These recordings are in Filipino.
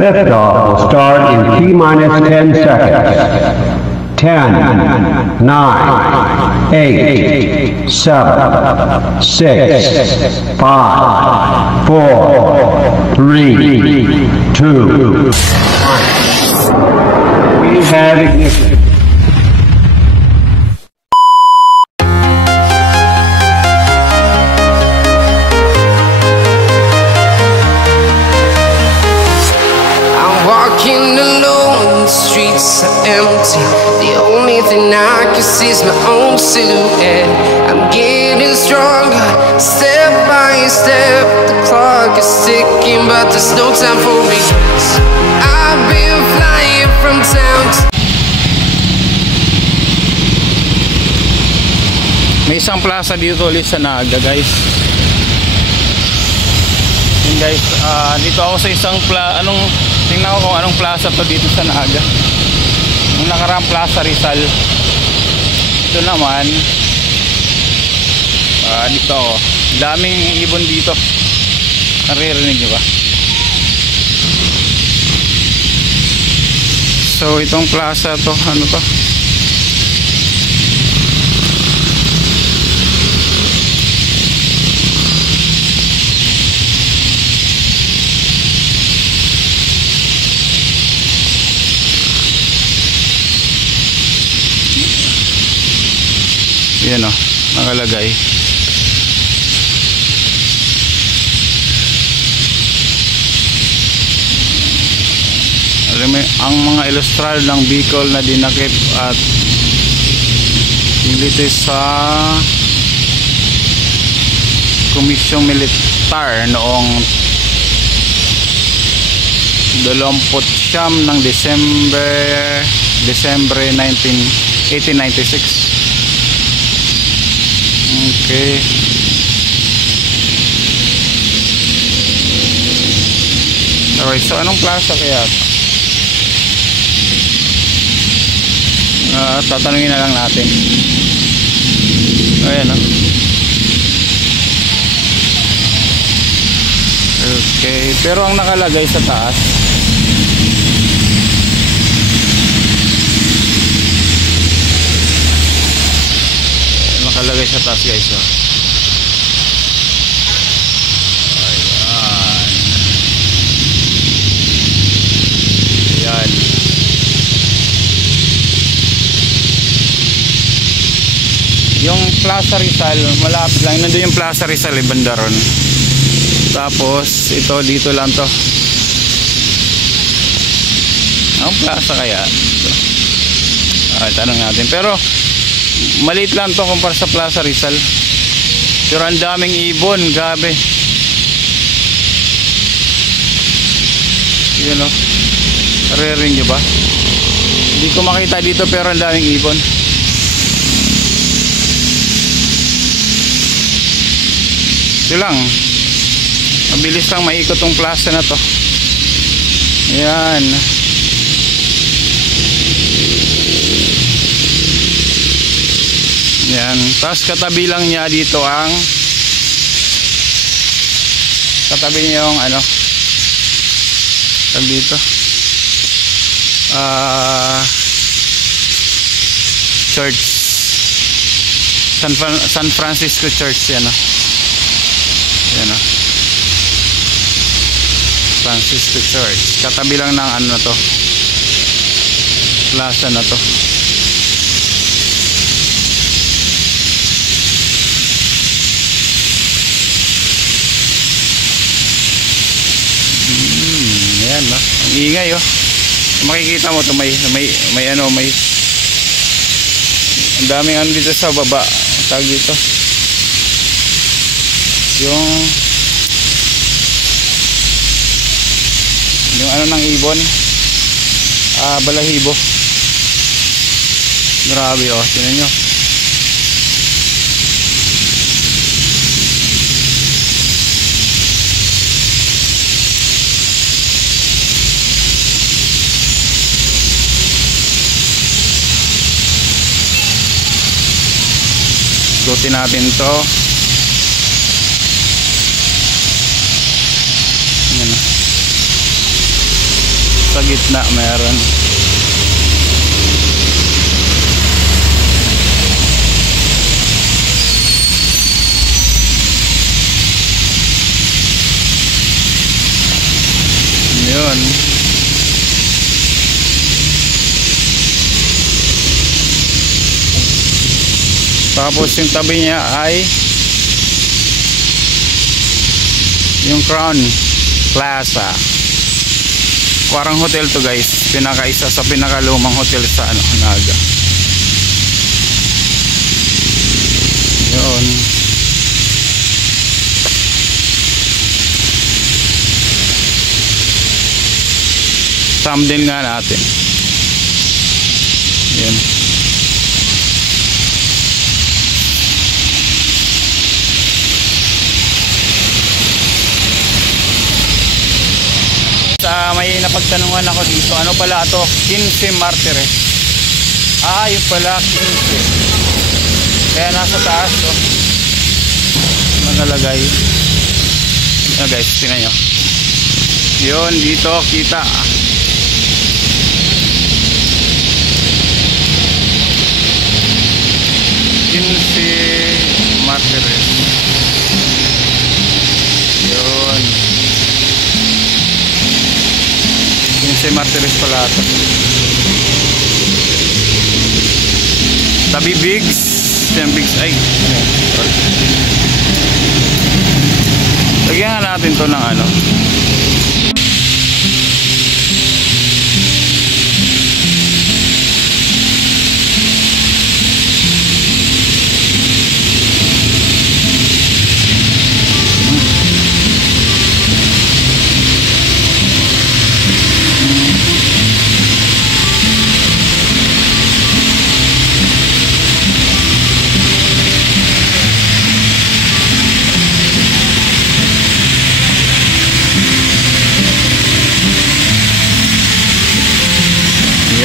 Liftoff will start in T-minus 10 seconds. 10, 9, 8, 7, 6, 5, 4, 3, 2, 1. We have ignition. Streets are empty. The only thing I can see is my own silhouette. I'm getting stronger, step by step. The clock is ticking, but there's no time for regrets. I've been flying from town to... May isang plaza dito ulit sa Naga, guys. Yun, guys, dito ako sa isang tingnan ko kung anong plaza to dito sa Naga. Yung nakaraang Plaza Rizal. Ito naman, dito ako. Daming ibon dito. Naririnig nyo ba? So itong plaza to, ano to? Yan o, nakalagay. Ang mga ilustral ng Bicol na dinakip at dito sa Komisyong Militar noong 29 ng Desembre 1896. Okay. Alright, so anong plaza kaya? Tatanungin na lang natin. Ayan, oh. Okay, pero ang nakalagay sa taas, nakalagay sa taas, guys, oh. Ayan. Ayan. Yung Plaza Rizal, malapit lang. Nandun yung Plaza Rizal, banda ron. Tapos ito, dito lang to. Anong plaza kaya? Tanong natin. Pero maliit lang to kumpara sa Plaza Rizal. Pero ang daming ibon, gabi. Yun, oh. Nare-ring nyo ba? Hindi ko makita dito pero ang daming ibon. Ito lang. Mabilis lang maikot tong plaza na to. Ayan. Yan, tapos katabi lang niya dito ang katabi niya yung ano tag dito church, San Francisco Church. Yan, yan, Francisco Church. Katabi lang ng ano na to, plaza na to. Ayan, no? Ang ingay, oh. Makikita mo to, may ang daming ano dito sa baba. Tawag dito yung ano ng ibon, balahibo. Grabe, oh, tingnan nyo. Ikutin natin to. Ayan. Sa gitna meron. Yun. Tapos yung tabi niya ay yung Crown Plaza. Parang hotel to guys, pinakaisa sa pinakalumang hotel sa Naga. Yun. Thumbnail nga natin. Yun. May napagtanungan ako dito, ano pala ito? 15 Martires. Yun pala 15. Kaya nasa taas to nakalagay. Guys, tingnan nyo. Yun, dito kita. Martires. Yun. 15 Martires pala ito. Tabi Bigs. Yung Bigs ay sorry. Lagyan nga natin to ng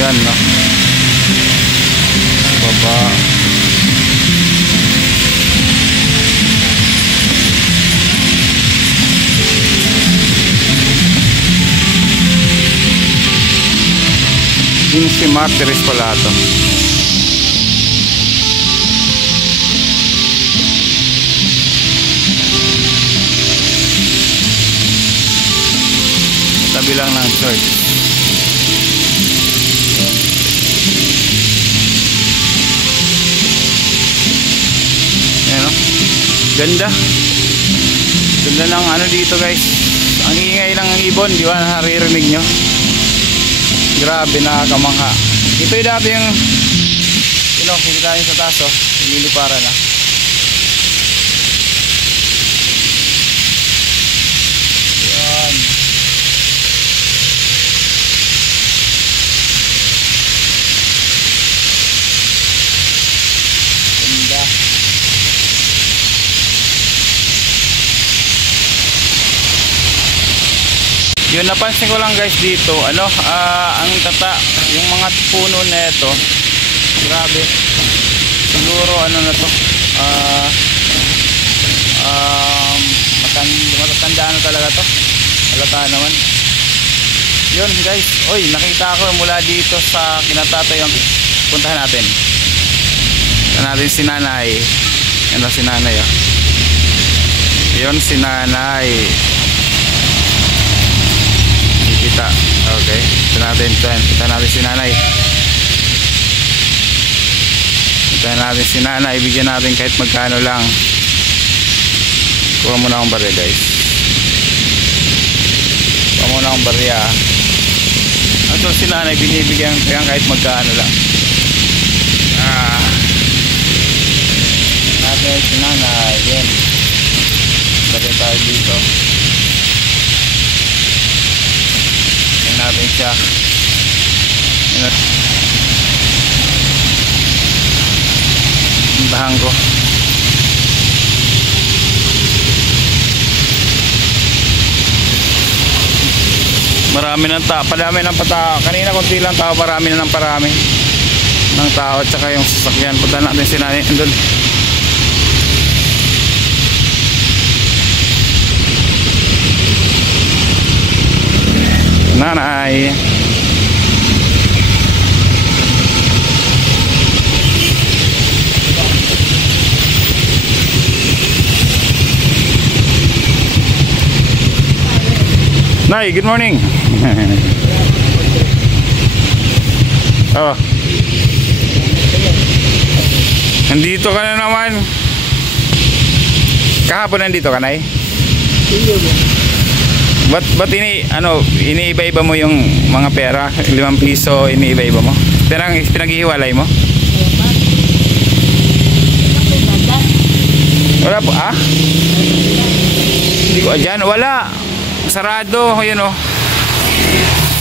yan, no? Baba. Yung si Martires pala ito. Tabi lang ng church. Ganda. Ganda ng dito guys. Ang ingay ng ibon, di ba? Naririnig nyo? Grabe, nakakamangha. Ito yung dati yung kita nyo sa taas, nililiparan na. Yan. Ganda. Yun, napansin ko lang guys dito, ang tata, yung mga puno na ito, grabe. Siguro na to, matatandaan na talaga to. Halata naman. Yun guys, oy, nakita ko mula dito sa kinatatayong, puntahan natin. Puntahan natin si Nanay. Si Nanay, Yun si Nanay. Kita. Okay. Kita natin si Nanay. Kita natin si Nanay. Bigyan natin kahit magkano lang. Kuha muna akong barya guys. Kuha muna akong barya. Ito si Nanay, binibigyan kahit magkano lang. Natin si Nanay. Yan. Barya tayo dito. Natin siya. Bahan ko. Marami ng tao, padami ng patao. Kanina konti lang tao, parami na ng parami ng tao at saka yung sasakyan. Punta natin si Nanay doon. Nanay. Nay, good morning. Oh. Nandito ka na naman. Kahapon nandito ka, Nay? Ba't iniiba-iba mo yung mga pera? 5 piso, iniiba-iba mo? Pinaghihiwalay mo? Wala po, ah? Hindi ko, dyan, wala. Sarado, yun o.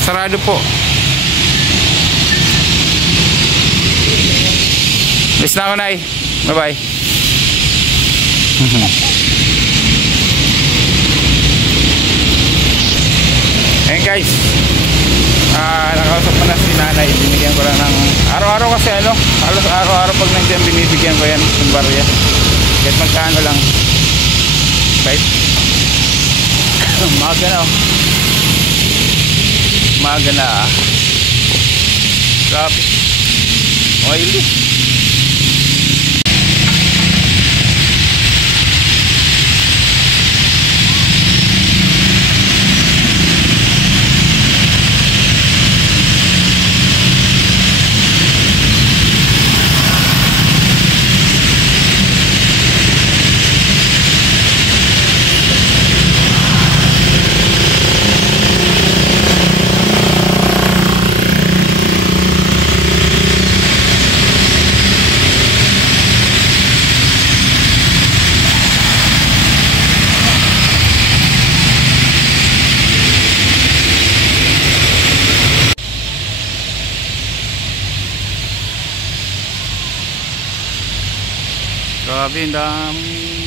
Sarado po. Bis na ako, Nay. Bye-bye. Ayun guys, nakausap ko na si Nanay. Binigyan ko lang ng araw-araw kasi halos araw-araw pag nandiyan binibigyan ko yan ng barya. Kahit magkano lang. Right? Maga na, maga na. Grabe. Oily. Grabe, ang dami.